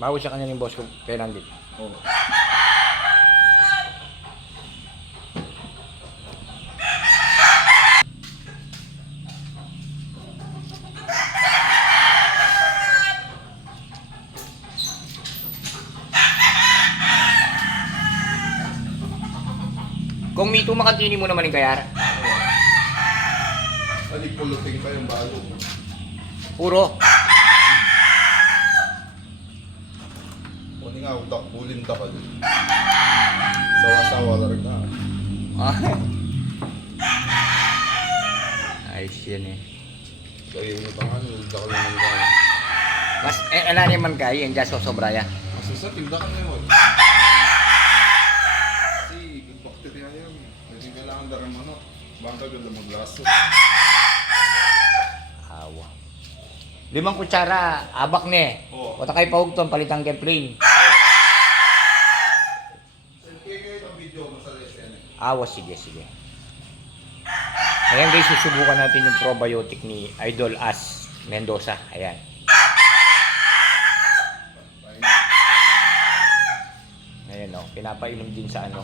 Bawi sa kanya ng boss ko kay Nandit. Oo. Kung mito makantini mo naman yung kayar. Ali, puluting pa yung bago. Puro. Kunin nga, bulin ta ka din. Sawa-sawa na rin na. Ah. Ayos yan eh. Kaya yung ibang ano, tinda ka lang ng gano'n. Mas, ala naman kayo, yung dyan sobra ya. Kasi sa tinda ka na yun. Kasi, good bacteria yan. Hindi kailangan darang ano. Bangka ganda maglaso. Awa. 5 kutsara, abak ne. Oo. O takay pahugton, palitang kemplin. Kaya itong video mo sa lesson eh. Awa, sige, sige. Ayan guys, susubukan natin yung probiotic ni Idol As Mendoza. Ayan. Ayan o, pinapainom din sa ano.